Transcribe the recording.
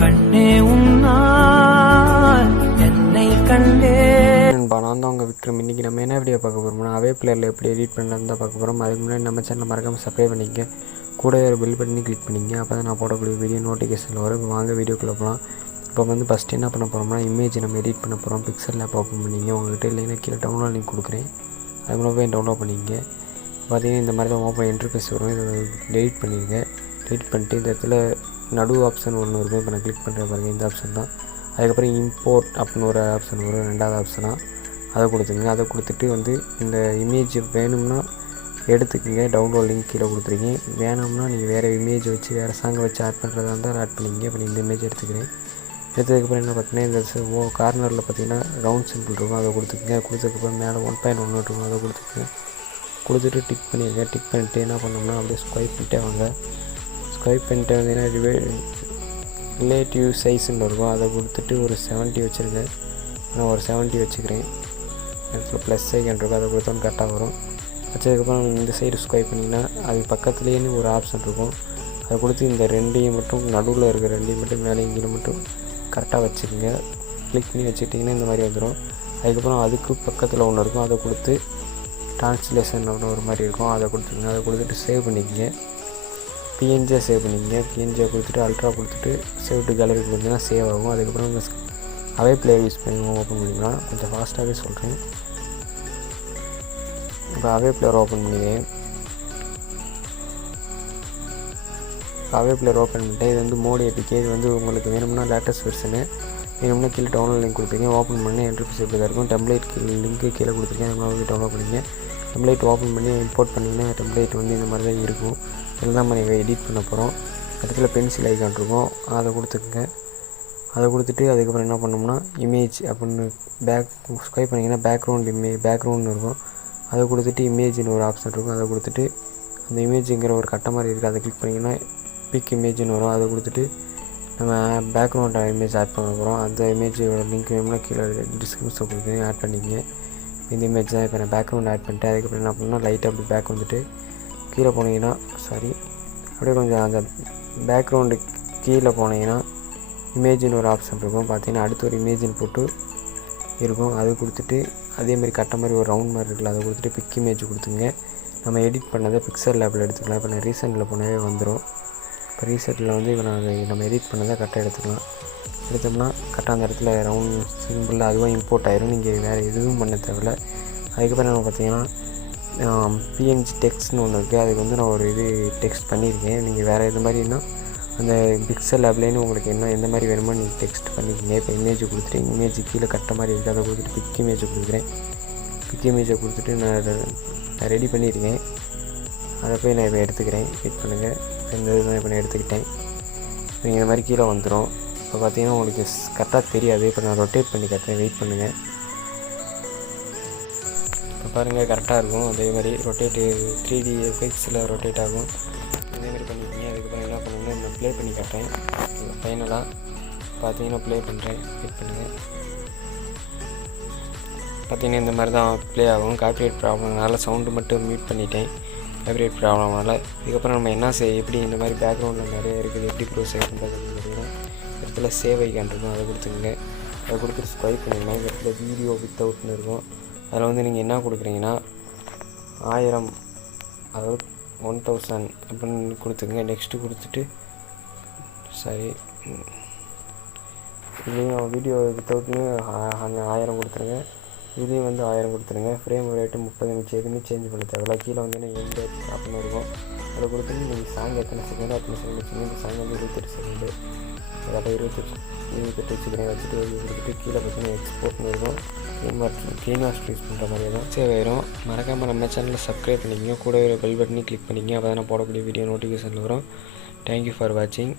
கண்ணே உன்னால் என்னை கண்டே. நான் தான் உங்கள் விக்ரம். இன்றைக்கி நம்ம என்ன வீடியோ பார்க்க போகிறோம்னா அவே பிளேயரில் எப்படி எடிட் பண்ணுறதுன்னு தான் பார்க்க போகிறோம். அதுக்கு முன்னாடி நம்ம சேனல் மறக்காமல் சப்ஸ்கிரைப் பண்ணிக்க, கூட ஒரு பெல் பட்டனி கிளிக் பண்ணிங்க. அப்போ தான் நான் போடக்கூடிய வீடியோ நோட்டிஃபிகேஷனில் வரும். வாங்க வீடியோக்குள்ளே போகலாம். இப்போ ஃபஸ்ட்டு என்ன பண்ண போகிறோம்னா இமேஜ் நம்ம எடிட் பண்ண போகிறோம். பிக்சல் ஆப் ஓப்பன் பண்ணிங்க. உங்கள்கிட்ட இல்லைன்னா கீழே டவுன்லோட் லிங்க் கொடுக்குறேன், அது மூலம் போய் டவுன்லோட் பண்ணிங்க. பார்த்தீங்கன்னா இந்த மாதிரி தான் ஓப்பன் இன்டர்ஃபேஸ் வரும். இதை டெலிட் பண்ணிடுங்க. டெலிட் பண்ணிட்டு இந்த இடத்துல நடு ஆப்ஷன் ஒன்று இருக்கும். இப்போ நான் கிளிக் பண்ணுறேன் பாருங்கள், இந்த ஆப்ஷன் தான். அதுக்கப்புறம் இம்போர்ட் அப்படின்னு ஒரு ஆப்ஷன் வரும், ரெண்டாவது ஆப்ஷனாக அதை கொடுத்துங்க. அதை கொடுத்துட்டு இந்த இமேஜ் வேணும்னா எடுத்துக்கங்க, டவுன்லோட் லிங்க் கீழே கொடுத்துருக்கீங்க. வேணும்னா நீங்கள் வேறு இமேஜ் வச்சு வேறு சாங்கை வச்சு ஆட் பண்ணுறதா இருந்தால் ஆட் பண்ணிங்க. இப்போ இந்த இமேஜ் எடுத்துக்கிறேன். எடுத்ததுக்கப்புறம் என்ன பார்த்தீங்கன்னா இந்த கார்னரில் பார்த்தீங்கன்னா ரவுண்ட் சிம்பிள் இருக்கும், அதை கொடுத்துக்கங்க. கொடுத்ததுக்கப்புறம் மேலே 1.1 இருக்கும், அதை கொடுத்துக்கங்க. கொடுத்துட்டு டிக் பண்ணிடுங்க. டிக் பண்ணிவிட்டு என்ன பண்ணோம்னா அப்படியே ஸ்வைப் பண்ணிட்டே வாங்க. ஸ்வைப் பண்ணிட்டு வந்தீங்கன்னா ரிலேட்டிவ் சைஸ்ன்னு இருக்கும், அதை கொடுத்துட்டு ஒரு 70 வச்சுருங்க. நான் ஒரு 70 வச்சுக்கிறேன். இடத்துல ப்ளஸ் ஐக்கன் இருக்கும், அதை கொடுத்தோன்னு கரெக்டாக வரும். வச்சதுக்கப்புறம் இந்த சைடு ஸ்வைப் பண்ணிங்கன்னா அது பக்கத்துலேயே ஒரு ஆப்ஷன் இருக்கும், அதை கொடுத்து இந்த ரெண்டையும் மட்டும் நடுவில் இருக்கிற ரெண்டையும் மட்டும் மேலே இங்கே மட்டும் கரெக்டாக வச்சுக்கோங்க. கிளிக் பண்ணி வச்சுக்கிட்டிங்கன்னா இந்த மாதிரி வந்துடும். அதுக்கப்புறம் அதுக்கு பக்கத்தில் ஒன்று இருக்கும், அதை கொடுத்து ட்ரான்ஸ்லேஷன் ஒன்று ஒரு மாதிரி இருக்கும், அதை கொடுத்துருங்க. அதை கொடுத்துட்டு சேவ் பண்ணிக்கங்க. பிஎன்ஜியை சேவ் பண்ணிக்கங்க. பிஎன்ஜியை கொடுத்துட்டு அல்ட்ரா கொடுத்துட்டு சேவ் டு கேலரி கொடுத்தீங்கன்னா சேவ் ஆகும். அதுக்கப்புறம் அவே பிளேயர் யூஸ் பண்ணி ஓப்பன் பண்ணிக்கலாம். கொஞ்சம் ஃபாஸ்ட்டாகவே சொல்கிறேன். இப்போ அவே பிளேயர் ஓப்பன் பண்ணிக்கிறேன். அவே பிளேயர் ஓப்பன் பண்ணிட்டேன். இது மோடி ஏபிகே. இது உங்களுக்கு வேணும்னா லேட்டஸ்ட் வெர்ஷனு, வேணும்னா கீழே டவுன்லோட் லிங்க் கொடுத்துருக்கேன். ஓப்பன் பண்ணி இன்டர்ஃபேஸ் எப்படி தான் இருக்கும். டெம்ப்ளேட் லிங்க்கு கீழே கொடுத்துருக்கேன், அதனால டவுன்லோட் பண்ணிங்க. டெம்ப்ளேட் ஓப்பன் பண்ணி இம்போர்ட் பண்ணிங்கன்னா டெம்ப்ளேட் இந்த மாதிரி தான் இருக்கும். இதில் தான் நம்ம எடிட் பண்ண போகிறோம். இடத்துல பென்சில் ஐக்கான் இருக்கும், அதை கொடுத்துக்குங்க. அதை கொடுத்துட்டு அதுக்கப்புறம் என்ன பண்ணோம்னா இமேஜ் அப்படின்னு ஸ்வைப் பண்ணிங்கன்னா பேக்ரவுண்ட் இருக்கும், அதை கொடுத்துட்டு இமேஜின்னு ஒரு ஆப்ஷன் இருக்கும், அதை கொடுத்துட்டு அந்த இமேஜுங்கிற ஒரு கட்டை மாதிரி இருக்குது, அதை கிளிக் பண்ணிங்கன்னா பிக் இமேஜ்னு வரும். அதை கொடுத்துட்டு நம்ம பேக்ரவுண்ட் இமேஜ் ஆட் பண்ண போகிறோம். அந்த இமேஜோட லிங்க் வேணும்னா கீழே டிஸ்கிரிப்ஷன் கொடுக்குறேன், ஆட் பண்ணிக்கங்க. இந்த இமேஜ் தான் இப்போ நான் பேக்ரவுண்ட் ஆட் பண்ணிட்டேன். அதுக்கப்புறம் என்ன பண்ணால் லைட்டாக அப்படி பேக் கீழே போனீங்கன்னா அப்படியே கொஞ்சம் அந்த பேக்ரவுண்டு கீழே போனீங்கன்னா இமேஜின்னு ஒரு ஆப்ஷன் இருக்கும். பார்த்தீங்கன்னா அடுத்து ஒரு இமேஜின் போட்டு இருக்கும், அது கொடுத்துட்டு அதேமாதிரி கட்ட மாதிரி ஒரு ரவுண்ட் மாதிரி இருக்குல்ல, அதை கொடுத்துட்டு பிக் இமேஜ் கொடுத்துங்க. நம்ம எடிட் பண்ணதை பிக்சல் லேபில் எடுத்துக்கலாம். இப்போ நான் ரீசெண்டில் போனவே வந்துடும். இப்போ ரீசெண்டில் இப்போ நம்ம எடிட் பண்ணதை கரெக்டாக எடுத்துக்கலாம். எடுத்தோம்னா கரெக்டாக அந்த இடத்துல ரவுண்ட் சிம்பிளில் அதுவும் இம்போர்ட் ஆயிரும். நீங்கள் வேறு எதுவும் பண்ண தேவையில்ல. அதுக்கப்புறம் நம்ம பார்த்தீங்கன்னா பிஎன்ஜி டெக்ஸ்ட்னு ஒன்று இருக்குது, அதுக்கு நான் ஒரு டெக்ஸ்ட் பண்ணியிருக்கேன். நீங்கள் வேறு எது மாதிரின்னா அந்த பிக்சல் ஆப்லேன்னு உங்களுக்கு எந்த மாதிரி வேணுமோ நீங்கள் டெக்ஸ்ட் பண்ணிக்கிங்க. இப்போ இமேஜ் கொடுத்துட்டு இமேஜ் கீழே கட்ட மாதிரி இருக்குது, அதை கொடுத்துட்டு பிக் இமேஜை கொடுக்குறேன். பிக் இமேஜை கொடுத்துட்டு நான் ரெடி பண்ணியிருக்கேன். அதை போய் நான் இப்போ எடுத்துக்கிறேன். வெயிட் பண்ணுங்கள். இந்த இதுதான் இப்போ நான் எடுத்துக்கிட்டேன். நீங்கள் இந்த மாதிரி கீழே வந்துடும். இப்போ பார்த்தீங்கன்னா உங்களுக்கு கரெக்டாக தெரியாது. இப்போ நான் ரொட்டேட் பண்ணி கட்டுறேன், வெயிட் பண்ணுங்கள். இப்போ பாருங்கள் கரெக்டாக இருக்கும். அதே மாதிரி ரொட்டேட்டு 3D எஃபெக்ட்ஸில் ரொட்டேட் ஆகும். இதேமாதிரி பண்ணிக்கிங்க. அதுக்கப்புறம் என்ன பண்ணுங்கன்னா நான் ப்ளே பண்ணி காட்டுறேன். ஃபைனலாக பார்த்தீங்கன்னா ப்ளே பண்ணுறேன், வெயிட் பண்ணுங்கள். பார்த்தீங்கன்னா இந்த மாதிரி தான் ப்ளே ஆகும். காப்பிரைட் ப்ராப்ளம்னால சவுண்டு மட்டும் மியூட் பண்ணிட்டேன், காப்பிரைட் ப்ராப்ளம்னால. இதுக்கப்புறம் நம்ம என்ன எப்படி இந்த மாதிரி பேக்ரவுண்டில் நிறைய இருக்குது, எப்படி ப்ரோசேவ் பண்ணுறதுன்னு பார்த்தீங்கன்னா இடத்துல சேவ் ஐக்கான் இருக்கும், அதை கொடுத்துங்க. அதை கொடுத்துட்டு ஸ்வைப் பண்ணிங்கன்னா இந்த இடத்துல வீடியோ வித்தவுட்னு இருக்கும். அதில் நீங்கள் என்ன கொடுக்குறீங்கன்னா 1000 அதாவது 1000 அப்படின்னு கொடுத்துங்க. நெக்ஸ்ட்டு கொடுத்துட்டு இதுலேயும் வீடியோ வித்தவுட்னு 1000 கொடுத்துருங்க. இதுலேயும் 1000 கொடுத்துருங்க. ஃப்ரேம் ரேட்டு 30 நிமிஷம், எதுவுமே சேஞ்ச் பண்ண தேவையில்ல. கீழே எந்த அப்படின்னு இருக்கும், அதை கொடுத்துட்டு நீங்கள் சாங் எத்தனை செகண்ட் அத்தனை செகண்ட் வச்சுங்க. இந்த சாங் 28 செகண்டு, அதாவது 28 வச்சுக்கிறேன். வச்சுட்டு கொடுத்துட்டு கீழே பார்த்தீங்கன்னா எக்ஸ்போர்ட்னு இருக்கும். க்ளீனாக யூஸ் பண்ணுற மாதிரி தான் சேவ் ஆயிரும். மறக்காமல் நம்ம சேனலில் சப்ஸ்கிரைப் பண்ணிக்கங்க, கூட ஒரு பெல் பட்டனையும் கிளிக் பண்ணிங்க. அப்போ தான் நான் போடக்கூடிய வீடியோ நோட்டிஃபிகேஷனில் வரும். தேங்க்யூ ஃபார் வாட்சிங்.